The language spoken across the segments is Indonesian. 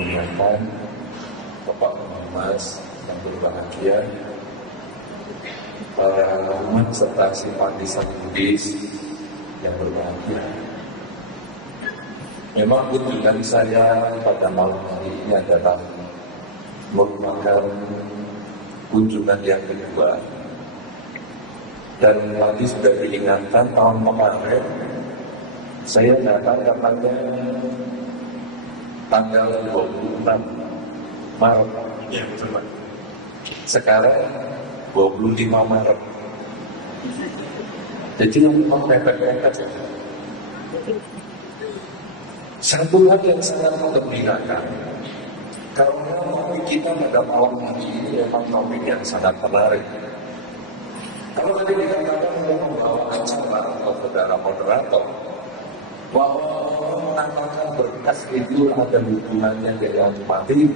muliakan, Bapak Mas yang berbahagia, para umat serta simpatisan Buddhis yang berbahagia. Memang kunjungan saya pada malam hari ini adalah merupakan kunjungan yang kedua. Dan lagi sudah diingatkan tahun kemarin saya datang katanya tanggal 26 Maret. Ya, betul. Sekarang 25 Maret. Jadi yang mepet-mepet ya. Satu hal yang sangat menggembirakan, karena topik kita pada malam hari ini memang topik yang sangat menarik. Kalau tadi dikatakan mau membawa acara atau saudara moderator, bahwa menambahkan berkas itu ada hubungannya dengan materi.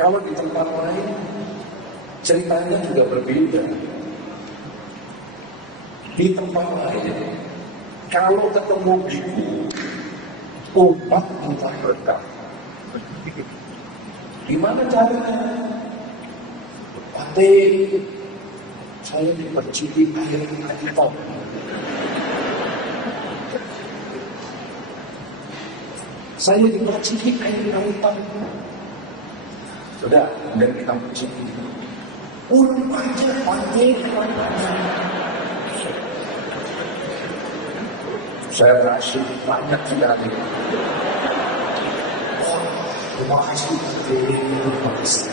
Kalau di tempat lain, ceritanya juga berbeda. Di tempat lain, kalau ketemu biku, umat minta berkah. Gimana caranya? Pate, saya diperciki air hitam. Saya diperciki air hitam. Sudah, dan kita perciki. Urut aja, Pate. Saya berhasil banyak sekali. Terima kasih. Terima kasih.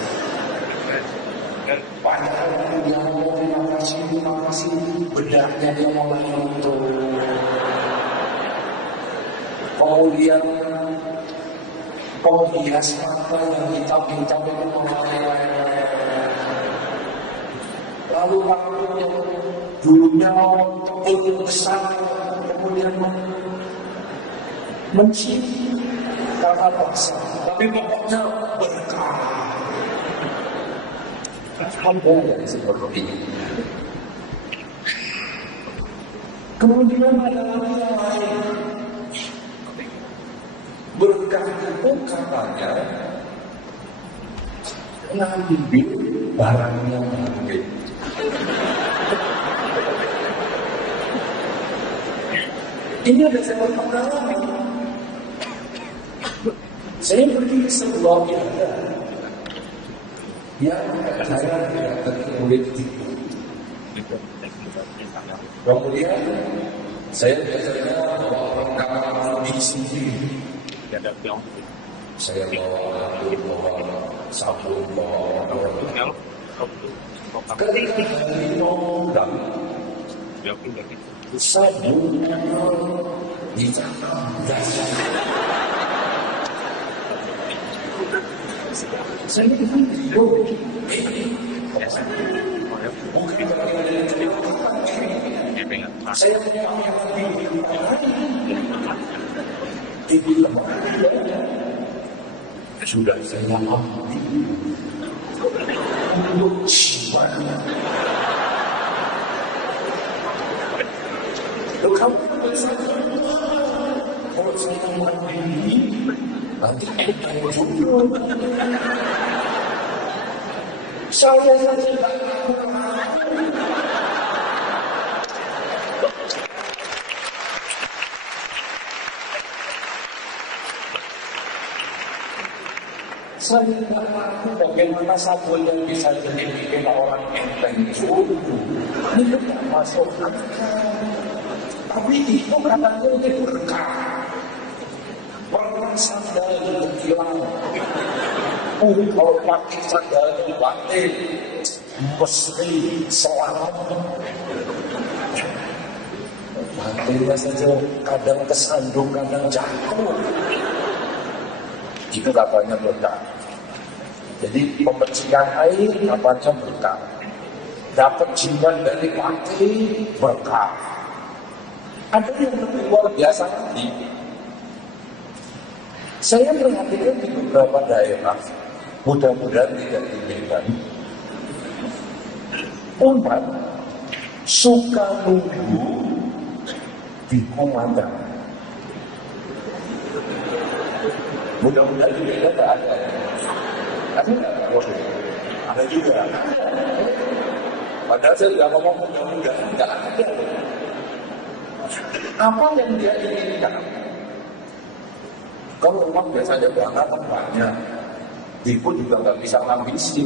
Banyak orang yang mau terima kasih. Bedaknya dia mulai untuk. Kemudian penghias mata yang hitam-hitam itu mulai. Lalu rambutnya dulunya tebal besar. Kemudian mencium karena basah, tapi pokoknya berkah. Ada yang seperti ini. Kemudian ada lagi yang lain. Berkah itu katanya ngambil barangnya ngambil. Ini ada saya pengalaman. Saya pergi ke sebuah wilayah yang saya tidak kulit tipu. Kemudian saya biasanya bawa perangkat di sini. Saya bawa sabun, bawa ketika hari mau pulang. Sabunnya dicakap dasar. Saya bilang, mungkin saya punya dibilang sudah saya ambil untuk jiwanya. Loh kamu kalau saya ambil ini nanti saya jodoh. Saya saja tak tahu. Saya tidak tahu bagaimana sabun yang bisa dibikin orang enteng jodoh. Ini tidak masuk akal. Tapi itu katanya ini berkah. Orang sandal itu hilang. Kalau pakai sandal itu batin, mesti selamat. Batinnya saja kadang kesandung, kadang jatuh. Itu katanya berkah. Jadi pembersihan air katanya berkah. Dapat jimat dari pati berkah. Ada yang lebih luar biasa lagi. Saya perhatikan di beberapa daerah, mudah-mudahan tidak dibimbingkan. Umat suka nunggu di kumandang. Mudah-mudahan juga tidak ada. Ada nggak? Ada juga. Padahal saya sudah ngomong mudah-mudahan nggak ada. Apa yang dia inginkan? Kalau uang biasanya berangkat banyak, ibu juga nggak bisa ngambisi.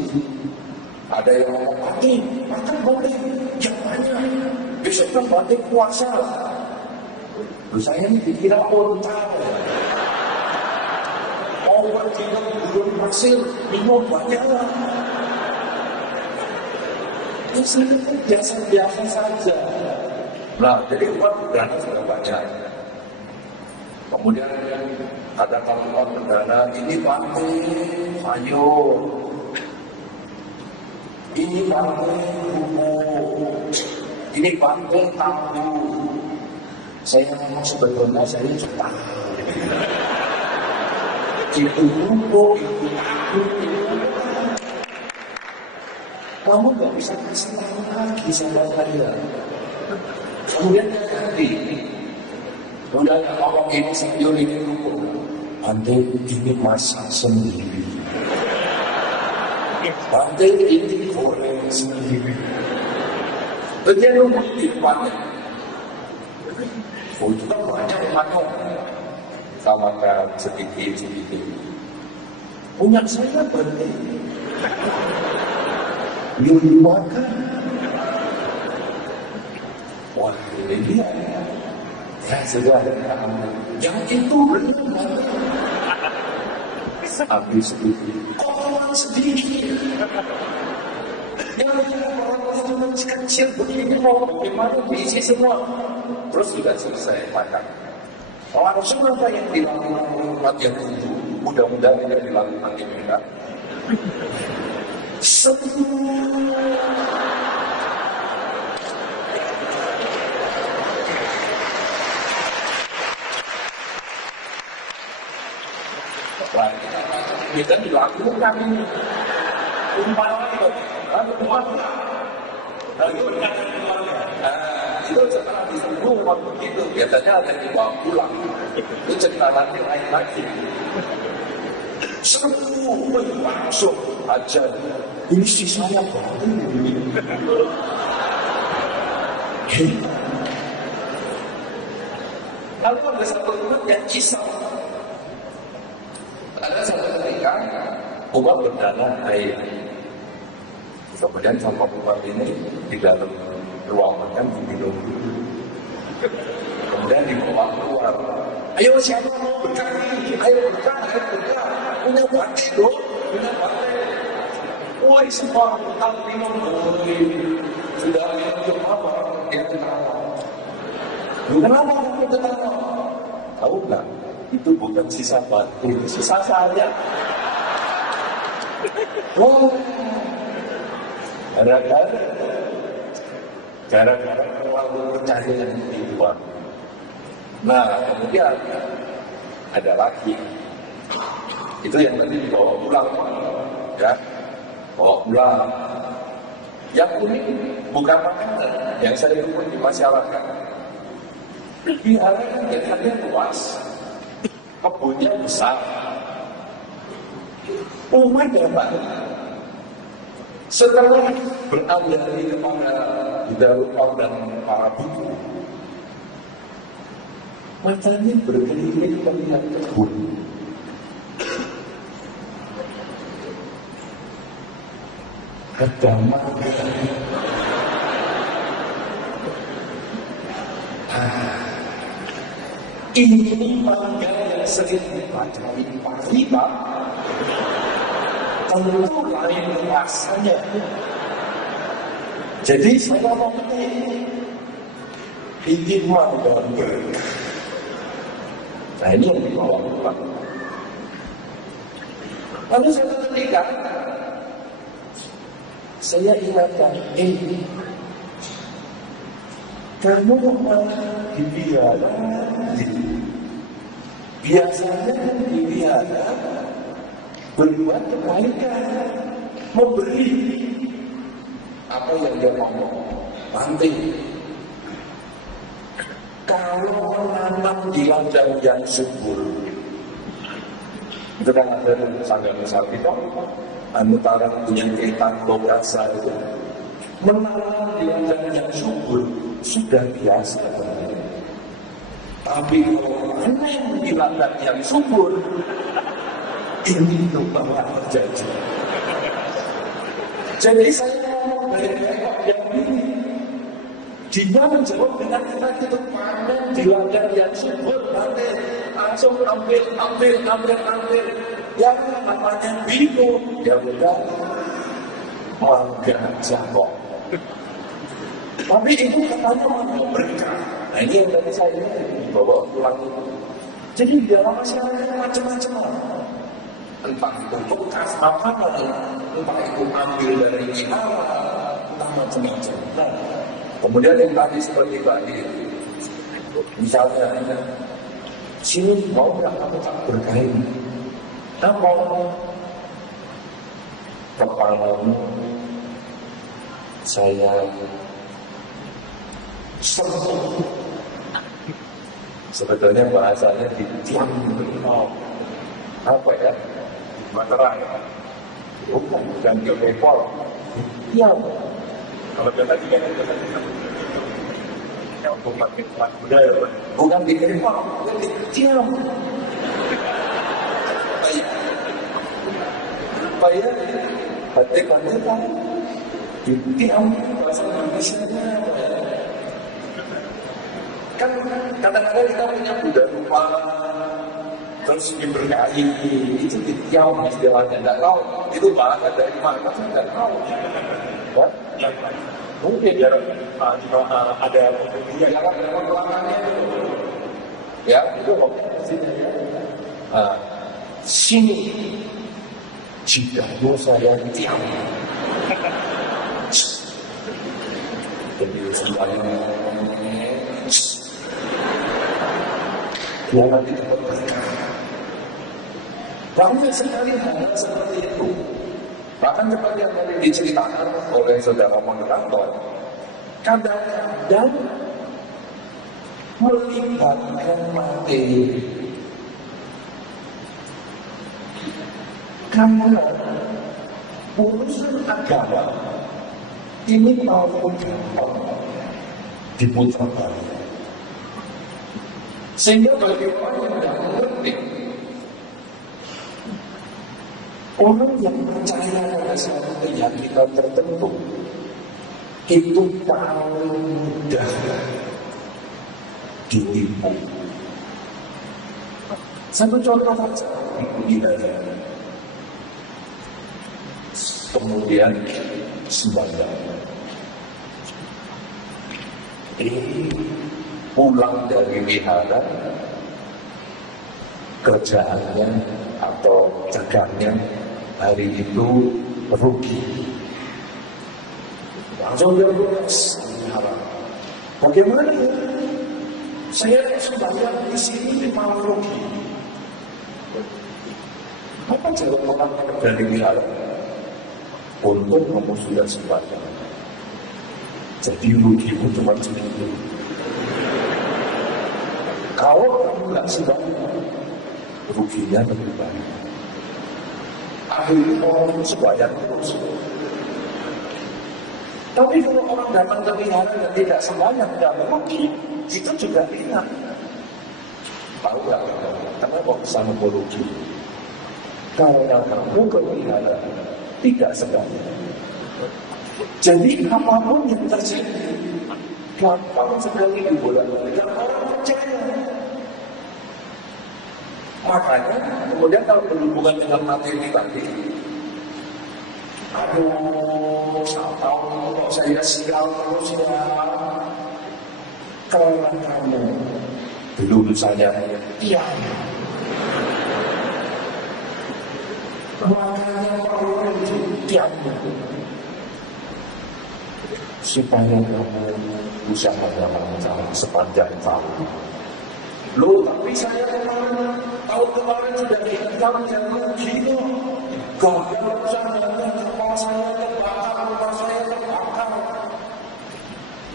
Ada yang ngomong, makan boleh, yang banyak. Besok kan batik puasa. Loh, saya ini dikira ontal. Obat kita gurun pasir, minum banyak lah. Itu biasa-biasa saja. Nah, jadi umat perdana sudah banyak. Kemudian ada kawan perdana, ini pantai, ayo. Ini pantai bubuk. Ini pantai tahu. Saya ngomong sebetulnya saya suka. Itu bubuk, itu tahu. Kamu gak bisa kasih tahu lagi sama saya. Kemudian tadi, udah ngomong ini sayur ini bubuk. Pantai ini masak sendiri. Pantai ini goreng sendiri. Dia nunggu di depannya. Oh, itu kan banyak makan. Sama kan sedikit-sedikit. Punya saya berarti. Belum dimakan. Wah, ini dia. Ya, sudah. Yang itu benar. Habis sedikit. Kotoran sedikit. Yang orang-orang kecil begini mau bagaimana diisi semua. Terus sudah selesai makan. Langsung apa yang dilakukan umat yang itu, mudah-mudahan tidak dilakukan di mereka. Semua kita dilakukan ini. Umpamanya itu, keluarga. Itu setelah disembuh waktu itu biasanya ada dibawa pulang. Itu cerita nanti lain lagi. Semua langsung aja. Ini sisanya baru. Lalu ada satu umat yang kisah. Ada satu ketika umat berdana air. Kemudian sampah umat ini di dalam ruang makan diminum dulu. Kemudian dibawa keluar. Ayo siapa mau berkah ini? Ayo berkah. Punya batik loh, punya batik. Woi semua tahu minum. Sudah minum apa? Dia ketawa. Kenapa kamu ketawa? Tahu nggak? Itu bukan sisa batik, itu sisa saya. Oh, gara-gara terlalu percaya di luar. Nah, kemudian ada lagi. Itu yang tadi dibawa pulang, ya, bawa pulang. Yang unik bukan makanan yang saya temui di masyarakat. Wihara kan jadinya luas, kebunnya besar, umat banyak. Setelah berandali kepada Darul dan para biku, matanya berkeliling melihat kebun. Ada mangga. Ini mangga yang sering dipelajari Pak Rima. Tentu lain rasanya. Jadi saya mau ini mangga berkah. Nah ini yang dibawa pulang. Lalu saya ketika saya ingatkan, kamu di biara, biasanya di biara berbuat kebaikan, memberi apa yang dia ngomong, penting. Kalau menanam di ladang yang subur, Itu kan ada misal kita antara punya kita lokasa itu menanam di ladang yang subur sudah biasa. Tapi kalau panen di ladang yang subur ini itu bakal terjadi. Jadi saya ngomong dari yang ini, dia menjawab dengan kita itu panen di ladang yang subur, nanti langsung ambil. Yang namanya bingung, ya udah mangga jangkok. Tapi itu katanya mangga berkah. Nah ini yang tadi saya bawa pulang itu. Jadi di dalam masyarakat macam-macam. Entah itu bekas makanan, entah itu ambil dari wihara, entah macam-macam. Nah, kemudian yang tadi seperti tadi, misalnya, sini mau nggak kamu tak berkain? Apa? Kepalamu saya sentuh. Sebetulnya bahasanya ditiam beliau. Apa ya? Materai. Bukan di Nepal. Tiam. Kalau kata tiga bukan di Nepal, bukan di tiam. Supaya hati-hati kan ditiam bahasa Indonesia-nya apa ya? Kan kadang-kadang kita punya kuda lupa terus diberkahi itu ditiam istilahnya, nggak tahu itu bahasa dari mana, saya nggak tahu ya? Mungkin ya ada pembelian yang ada belakangnya ya, itu maksudnya sini jikalau saya tiam jadi semuanya dia nanti dapat berkah. Banyak sekali hal seperti itu. Bahkan seperti yang tadi diceritakan oleh saudara moderator, kadang-kadang melibatkan materi. Karena urusan agama ini maupun gampang diputar balik. Sehingga bagi orang yang tidak mengerti, orang yang percaya pada suatu keyakinan tertentu itu paling mudah ditipu. Satu contoh saja, kemudian sembahyang. Ini pulang dari wihara, kerjaannya atau dagangnya hari itu rugi. Langsung dia protes wihara. Bagaimana? Saya sembahyang di sini malah rugi. Apa jawab orang dari wihara? Untung kamu sudah sembahyang. Jadi rugimu cuma sedikit. Kalau kamu nggak sembahyang, ruginya lebih banyak. Akhirnya orang sembahyang terus. Tapi kalau orang datang ke wihara dan tidak sembahyang, tidak merugi, itu juga enak. Tahu nggak? Kenapa kesana merugi? Karena kamu ke wihara tidak sembahyang. Jadi apapun yang terjadi, gampang sekali dibolak-balik orang percaya. Makanya kemudian kalau berhubungan dengan materi tadi, aduh, saya tahu kalau saya sial terus ya. Karena kamu dulu misalnya, iya. Makanya orang itu tiap supaya kamu usaha yang sepanjang tahun. Loh, tapi saya tahun kemarin sudah dihitam yang begini. Gagal usahanya, kepala saya terbakar, rumah saya terbakar.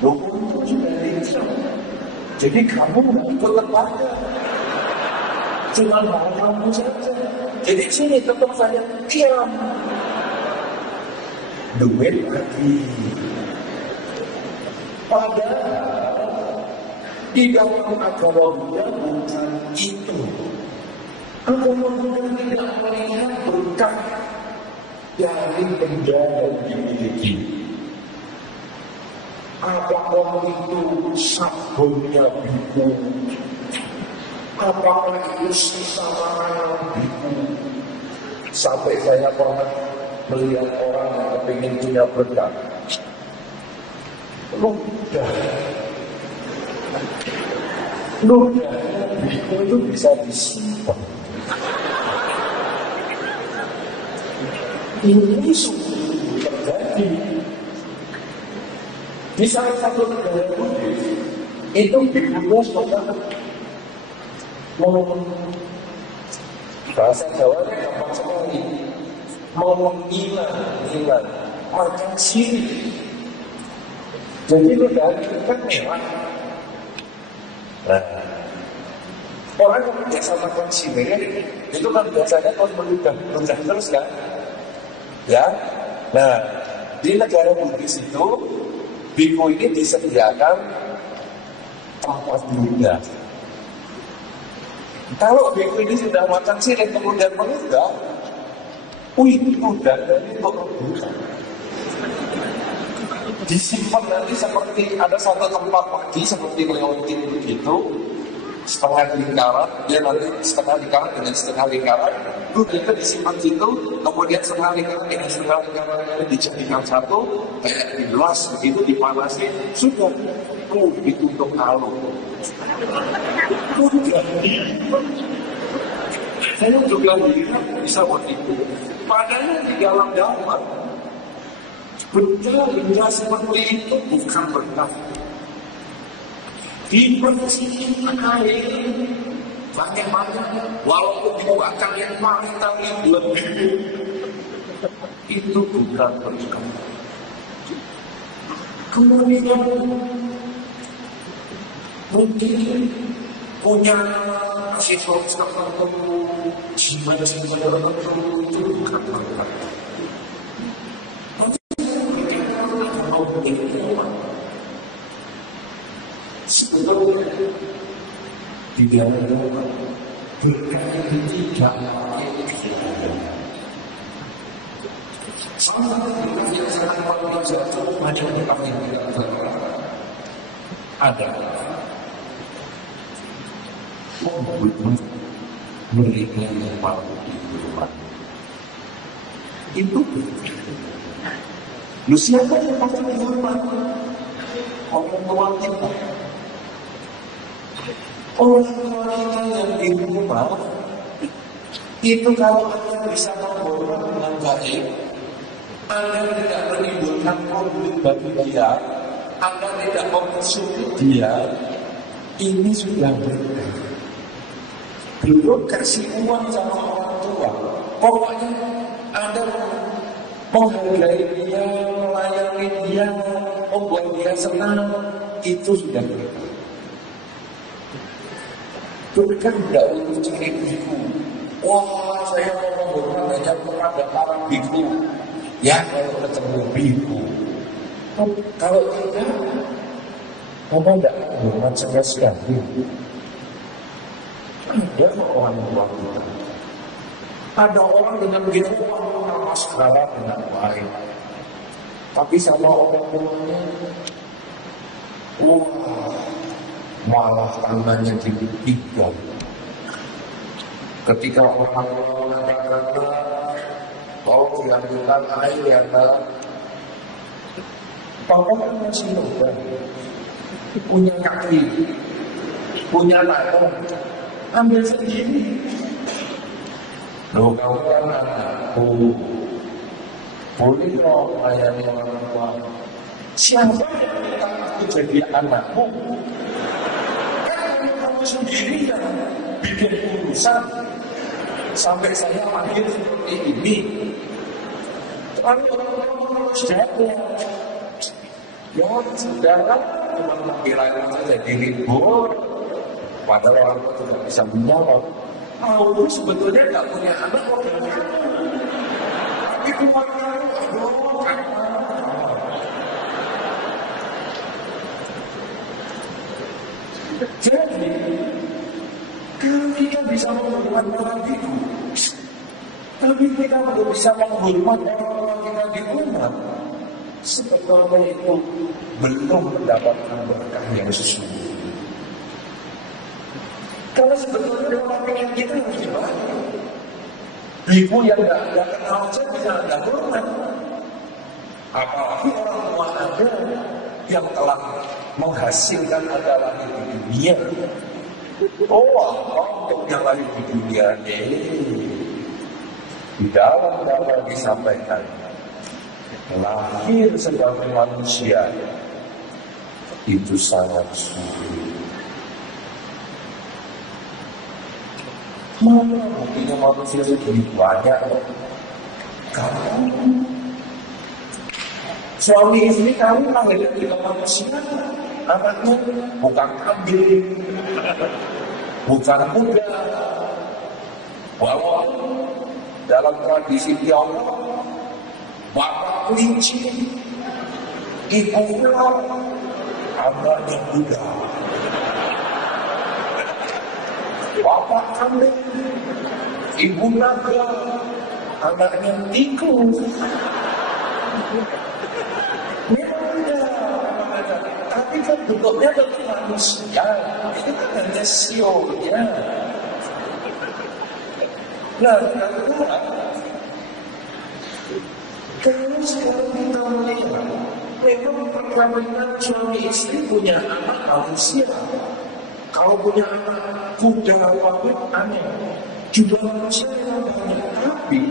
Loh, itu sudah dihitam. Jadi kamu nggak ikut terbakar. Cuma hal kamu saja. Jadi sini tetap saja diam. Duit lagi. Padahal di dalam agama Buddha bukan itu. Agama Buddha tidak melihat berkah dari benda yang dimiliki. Apakah itu sabunnya biku, apakah itu sisa makanan biku. Sampai saya pernah melihat orang yang ingin punya berkah. Ludah biku itu bisa disimpan. Ini sungguh terjadi. Di salah satu negara Buddhis, itu bikunya sudah bahasa Jawanya gampang sekali, mau mengilang, makan sirih. Jadi ludah itu kan mewah. Nah, orang yang biasa makan sirih itu kan biasanya kalau meludah terus kan, ya. Nah, di negara Buddhis itu biku ini disediakan tempat ludah. Kalau biku ini sudah makan sirih kemudian meludah, ludah dari kok rebutan. Disimpan nanti seperti ada satu tempat lagi seperti leontin begitu, setengah lingkaran, dia nanti setengah lingkaran dengan setengah lingkaran, itu disimpan situ, kemudian setengah lingkaran dengan setengah lingkaran itu dijadikan satu, kayak dibelas begitu, dipanasi, sudah, ditutup kalung. Saya juga lihat bisa begitu. Padahal di dalam Dhamma, benda seperti itu bukan berkah. Dibersihin air banyak-banyak, walaupun dibuatkan yang paling lebih, itu bukan berkah. Kemudian mungkin punya sifat tertentu, jiwa-jiwa tertentu, itu bukan berkah. Sebetulnya di dalam berkah itu tidak sama dengan yang sangat paling jatuh banyak berkah yang tidak berkah. Ada membuat mereka yang paling dihormat itu berkah. Lu siapa yang paling dihormat? Orang tua kita. Orang tua kita yang di rumah itu kalau Anda bisa menghormat dengan baik, Anda tidak menimbulkan konflik bagi dia, Anda tidak mempersulit dia, ini sudah berkah. Belum kasih uang sama orang tua, pokoknya Anda menghargai dia, melayani dia, membuat dia senang, itu sudah berkah. Berkah tidak untuk cari biku. Wah, saya mau menghormat hanya kepada para biku. Ya, kalau ketemu biku. Kalau tidak, apa tidak menghormat sekali? Ada orang tua kita. Ada orang dengan begitu nama segala dengan baik. Tapi sama orang tuanya, malah tangannya dipegang. Ketika orang tua mengatakan, tolong diambilkan air ya nak. Papa kan masih muda, punya kaki, punya tangan, ambil sendiri. Loh, kau kan anakku, boleh kau melayani orang tua. Siapa yang minta aku jadi anakmu? Kamu sendiri yang bikin urusan sampai saya lahir seperti ini. Lalu orang jago, ya saudara cuma mengira saja jadi ribut, padahal orang tua tidak bisa menjawab. Mau sebetulnya nggak punya anak orang tapi keluarga aduh jadi kalau kita bisa menghormat orang itu, tapi kita belum bisa menghormat orang kita di umat, sebetulnya itu belum mendapatkan berkah yang sesungguhnya. Karena sebetulnya orang pengen kita harus dibantu. Ibu yang nggak kenal saja bisa ada hormat. Apalagi orang tua Anda yang telah menghasilkan Anda lahir di dunia. Oh, untuk yang lahir di dunia ini di dalam dhamma disampaikan lahir sebagai manusia itu sangat sulit. Mana buktinya manusia segini banyak? Kamu suami istri kamu lahir dari manusia, anaknya bukan kambing, bukan kuda. Walaupun dalam tradisi Tiongkok, bapak kelinci, ibu ular, anaknya kuda. Bapak kambing, ibu naga, anaknya tikus. Memang ada, tapi kan bentuknya bentuk manusia. Itu kan hanya sionya. Nah, kedua, kalau sekarang kita melihat, memang perkawinan suami istri punya anak manusia. Kalau punya anak kuda wawit aneh, jumlah manusia yang banyak, tapi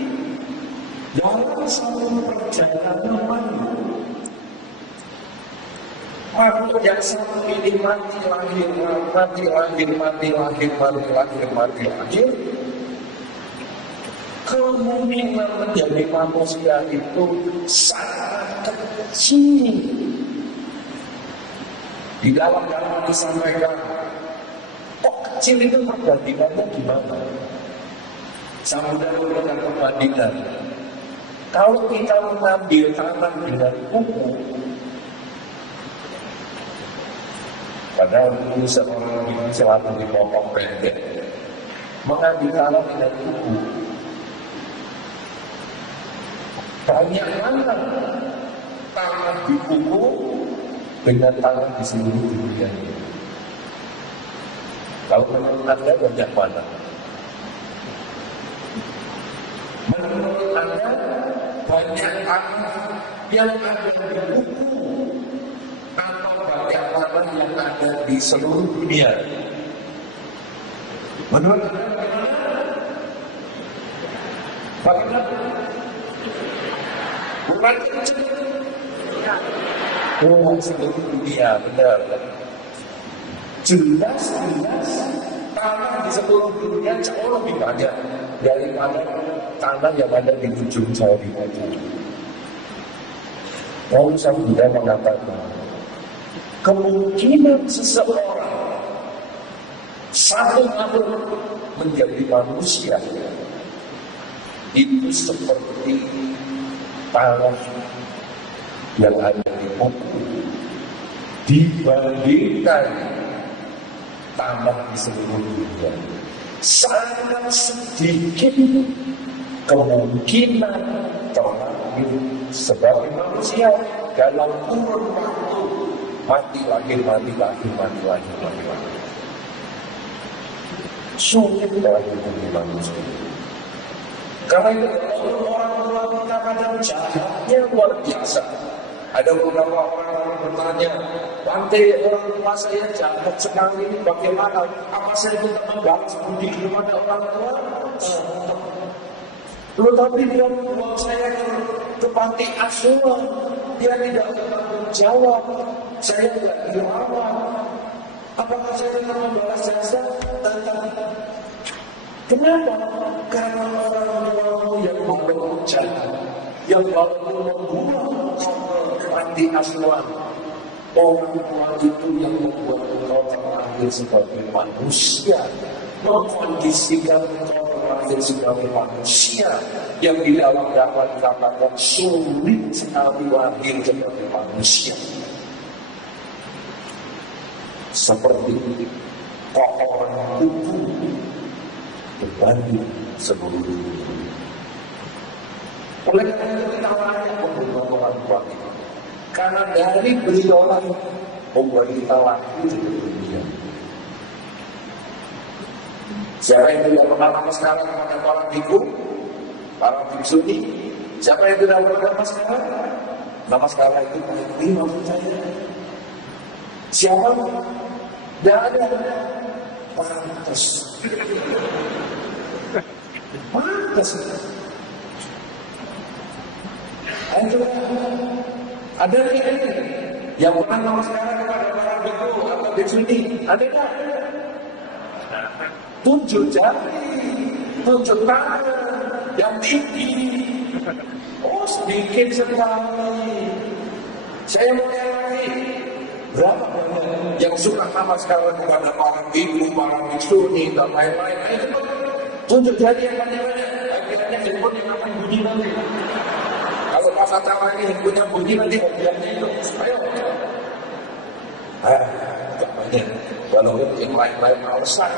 dalam satu perjalanan makhluk yang satu ini mati lahir, kemungkinan menjadi manusia itu sangat kecil. Di dalam dhamma disampaikan, kok kecil itu perbandingannya gimana? Samudra dan perbandingan. Kalau kita mengambil tanah dengan kuku, padahal ini seorang ibu selalu dipotong pendek, mengambil tanah dengan kuku, banyak mana tanah di kuku dengan tanah di seluruh dunia ini? Kalau menurut Anda banyak mana? Menurut Anda banyak tanah yang ada di buku atau banyak tanah yang ada di seluruh dunia? Menurut Anda bagaimana? Bukan kecil. Oh, seluruh dunia, benar. Jelas tanah di seluruh dunia jauh lebih banyak daripada tanah yang ada di ujung jari tadi. Lalu Sang Buddha mengatakan, kemungkinan seseorang satu makhluk menjadi manusia itu seperti tanah yang ada di buku dibandingkan tanah di seluruh dunia. Sangat sedikit kemungkinan terlahir sebagai manusia dalam kurun waktu mati lahir. Sulit dalam hidup manusia. Karena itu orang kita kadang jahatnya luar biasa. Ada beberapa orang bertanya, Bante, orang tua saya jahat sekali, bagaimana? Apa saya tetap membalas budi kepada orang tua? Tetapi dia membawa saya ke panti asuhan, dia tidak bertanggung jawab, saya tidak dirawat. Apakah saya tetap membalas jasa? Kenapa? Karena orang tuamu yang membawa jahat, yang baru membuang ke panti asuhan, orang tua itu yang membuat engkau terlahir sebagai manusia mengkondisikan engkau lahir sebagai manusia yang di dalam dapat dikatakan sulit sekali lahir sebagai manusia. Seperti orang kuku berbanding seluruh dunia. Oleh karena itu kita layak membunuh orang tua kita. Karena dari beliaulah membuat kita lahir di dunia. Siapa yang tidak pernah nama sekarang kepada para biku, para biksu ini? Siapa yang tidak pernah nama sekarang? Nama sekarang itu paling maksud saya. Siapa? Tidak ada. Pantas. Pantas. Ada yang pernah nama sekarang kepada para biku atau biksu ini? Ada tak? Tunjuk jari, tunjuk tangan yang tinggi. Oh, sedikit sekali. Saya mau lagi. Berapa banyak yang suka nama sekarang kepada para ibu, para biksu dan lain-lain. Ayo tunjuk jari yang banyak-banyak. Akhirnya handphone yang akan bunyi nanti. Kalau pas acara ini handphone yang bunyi nanti hadiahnya itu. Ayo. Tak banyak. Kalau yang lain-lain alasan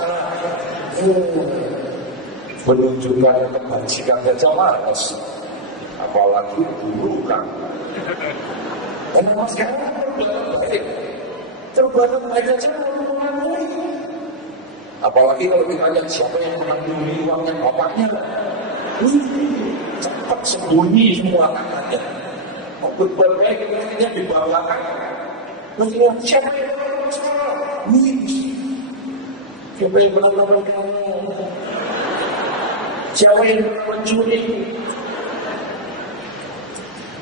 menunjukkan kebajikan saja malas, apalagi burukan. Karena sekarang terbaik aja untuk mengakui. Apalagi kalau ditanya siapa yang mengambil uangnya bapaknya, cepat sembunyi semua katanya. Berbaik ini dibawakan. Siapa yang siapa yang pernah melakukan kamu? Siapa yang pernah mencuri?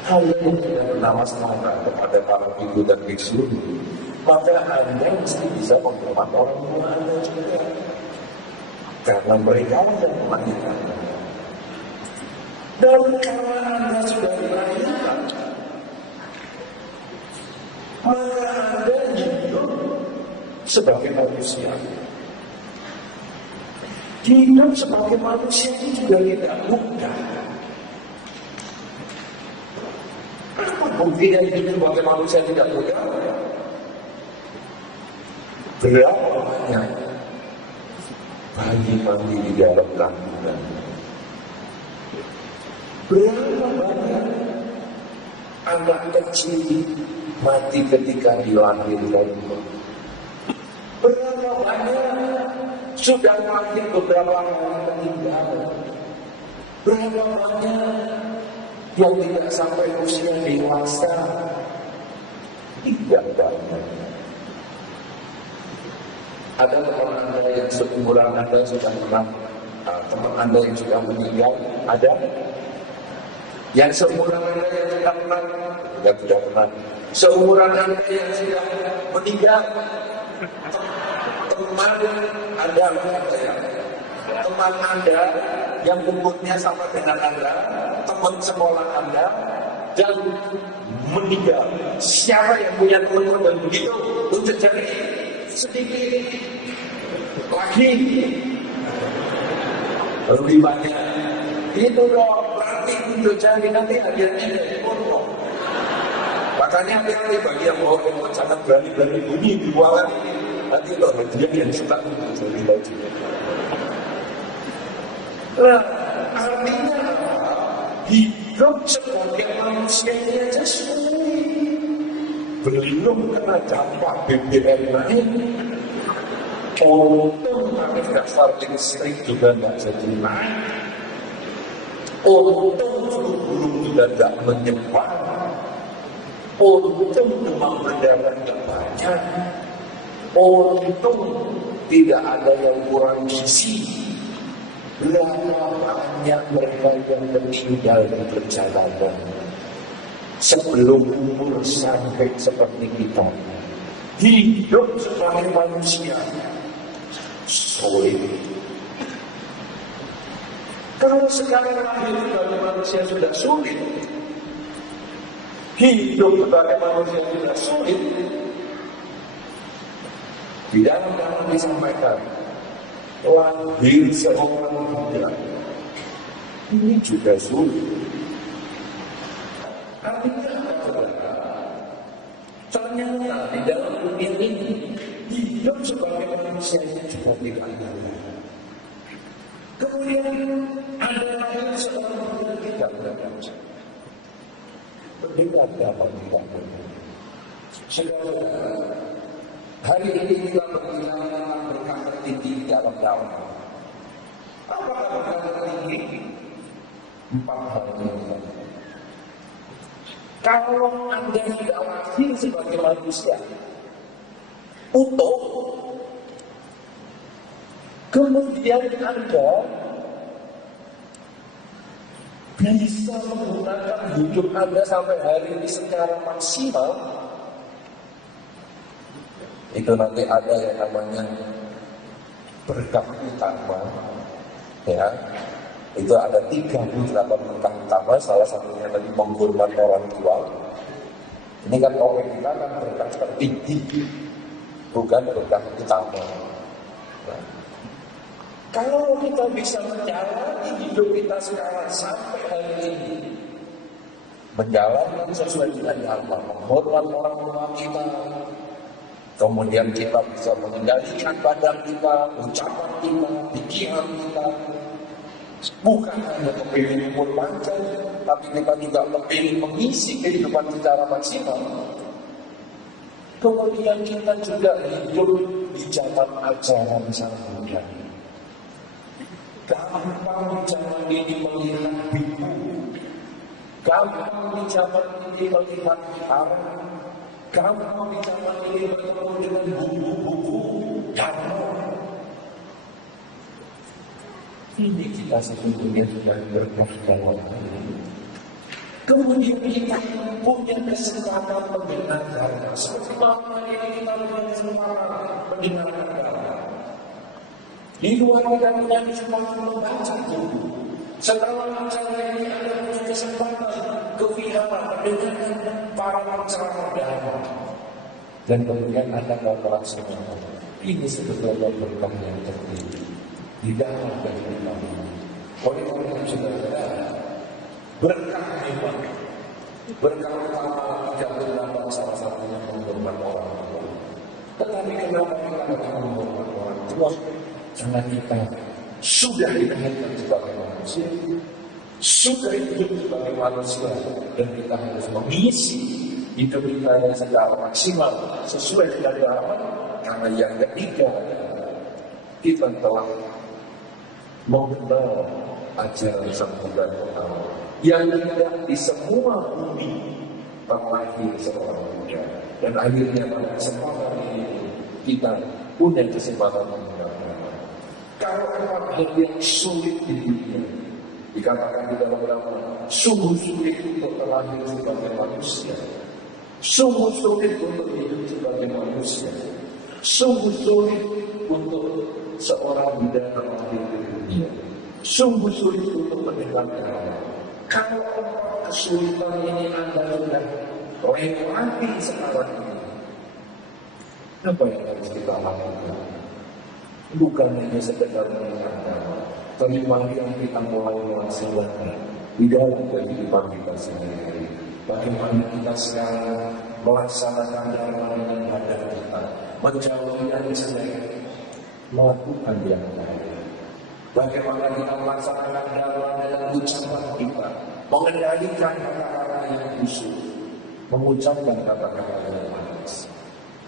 Hal yang tidak pernah masalah kepada para biku dan biksu, maka Anda mesti bisa menghormat orang tua Anda juga. Karena mereka yang melahirkan Anda. Dan karena Anda sudah dilahirkan, maka Anda hidup sebagai manusia. Hidup sebagai manusia itu juga tidak mudah. Apa buktinya hidup sebagai manusia tidak mudah? Berapa banyak bayi mati di dalam kandungan? Berapa banyak anak kecil mati ketika dilahirkan? Berapa banyak sudah mati beberapa hari meninggal? Berapa banyak yang tidak sampai usia dewasa? Tidak banyak. Ada teman Anda yang seumuran Anda sudah pernah, teman Anda yang sudah meninggal? Ada? Yang seumuran Anda yang sudah pernah? Tidak pernah. Seumuran Anda yang sudah meninggal? Teman Anda, teman Anda yang umurnya sama dengan Anda, teman sekolah Anda, dan meninggal. Siapa yang punya teman dan begitu? Tunjuk jari sedikit lagi, lebih banyak. Itu dong, berarti tunjuk jari nanti hadiahnya dari foto. Makanya hati-hati bagi yang mau jangan berani-berani bunyi di ruangan ini. Nanti loh, dia yang suka jadi baju. Nah, artinya hidup sebagai manusia ini aja sulit. Belum kena dampak BBM naik. Untung harga starting listrik juga nggak jadi naik. Untung flu burung juga nggak menyebar. Untung demam berdarah nggak banyak. Untung tidak ada yang kurang gizi. Berapa banyak mereka yang meninggal di perjalanan sebelum umur sampai seperti kita. Hidup sebagai manusia sulit. Kalau sekarang lahir sebagai manusia sudah sulit, hidup sebagai manusia sudah sulit. Di dalam disampaikan lahir seorang budak, ini juga sulit. Artinya adalah ternyata di dalam dunia ini hidup sebagai manusia juga tidak mudah. Kemudian ada lahir seorang budak tidak mudah. Berbeda dalam tidak mudah. Saudara, hari ini kita berbicara berkah tertinggi dalam dakwah. Apakah berkah tertinggi? 4 hal ini. Kalau Anda tidak lahir sebagai manusia utuh, kemudian Anda bisa menggunakan hidup Anda sampai hari ini secara maksimal, itu nanti ada yang namanya berkah utama, ya. Itu ada 38 berkah utama, salah satunya tadi menghormati orang tua. Ini kan topik kita kan berkah tertinggi, bukan berkah utama. Nah, kalau kita bisa menjalani hidup kita sekarang sampai hari ini, menjalankan sesuai dengan Allah, menghormati orang tua kita, kemudian kita bisa mengendalikan badan kita, ucapan kita, pikiran kita. Bukan hanya kepingin umur panjang, tapi kita juga kepingin mengisi kehidupan secara maksimal. Kemudian kita juga hidup di zaman ajaran sang Buddha. Gampang di zaman ini melihat biku, gampang di zaman ini melihat haram, gampang di zaman ini bertemu dengan buku-buku dharma. Ini kita sebetulnya sudah berkah dalam ini. Kemudian kita punya kesempatan mendengarkan, seperti mana ini kita punya kesempatan mendengarkan. Di luar kita punya kesempatan membaca buku. Setelah acara ini ada punya kesempatan ke wihara mendengarkan para penceramah dhamma. Dan kemudian ada kawan-kawan semua. Ini sebetulnya berkah yang tertinggi di dalam kehidupan ini. Oleh karena itu saudara, berkah memang berkah utama tidak berdampak salah satunya menghormati orang tua. Tetapi kenapa kita tidak menghormati orang tua? Karena kita sudah dilahirkan sebagai manusia, sudah hidup sebagai manusia, dan kita harus mengisi hidup kita secara maksimal sesuai dengan harapan. Karena yang ketiga, kita telah mengenal ajaran sang Buddha yang tidak di semua bumi terlahir seorang Buddha, dan akhirnya pada kesempatan ini kita punya kesempatan menggunakan. Kalau ada hal yang sulit di dunia, dikatakan di dalam agama, sungguh sulit untuk terlahir sebagai manusia, sungguh sulit untuk hidup sebagai manusia, sungguh sulit untuk seorang Buddha terlahir di dunia, sungguh sulit untuk mendengarkan. Kalau kesulitan ini Anda sudah lewati sekarang ini, apa yang harus kita lakukan? Bukan hanya sekedar mendengarkan, tapi mari kita mulai melaksanakan di dalam kehidupan kita sehari-hari. Bagaimana kita sekarang melaksanakan dharma dengan badan kita, menjauhi dari sendiri, melakukan yang lain. Bagaimana kita melaksanakan dharma dengan ucapan kita, mengendalikan kata-kata yang busuk, mengucapkan kata-kata yang manis,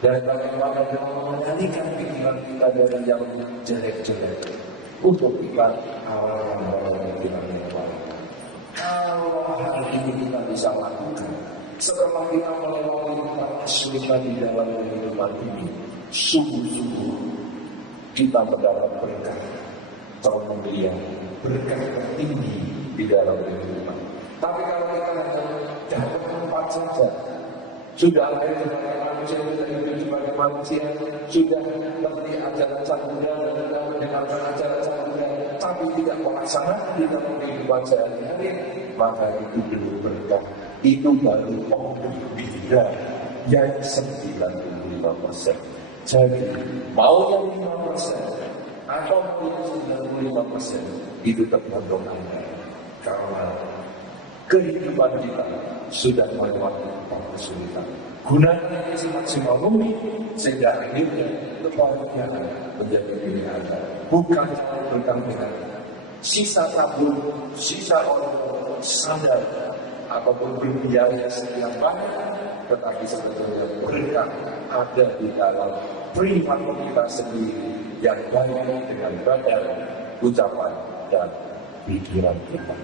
dan bagaimana kita mengendalikan pikiran kita dari yang jelek-jelek untuk kita awal-awal yang baik. Kalau hal ini kita bisa lakukan, setelah kita melewati kesulitan di dalam kehidupan ini, sungguh-sungguh kita mendapat berkah. Kemudian berkah tertinggi di dalam kehidupan. Tapi kalau kita hanya dapat tempat saja, sudah lahir sebagai manusia, sudah hidup sebagai manusia, sudah mengerti ajaran sang Buddha dan sudah mendengarkan ajaran sang Buddha, tapi tidak melaksanakan di dalam kehidupan sehari-hari, maka itu belum berkah. Itu baru Buddha yang 95%. Jadi mau yang 5%, atau punya 95% itu tergantung Anda. Karena kehidupan kita sudah melewati kesulitan. Gunakan ini semaksimal mungkin sehingga akhirnya kebahagiaan menjadi milik Anda. Bukan tentang dengan sisa tabung, sisa orang sandal ataupun berbiaya sekian banyak, tetapi sebetulnya berkah ada di dalam pribadi kita sendiri yang baik dengan badan, ucapan, dan pikiran kita.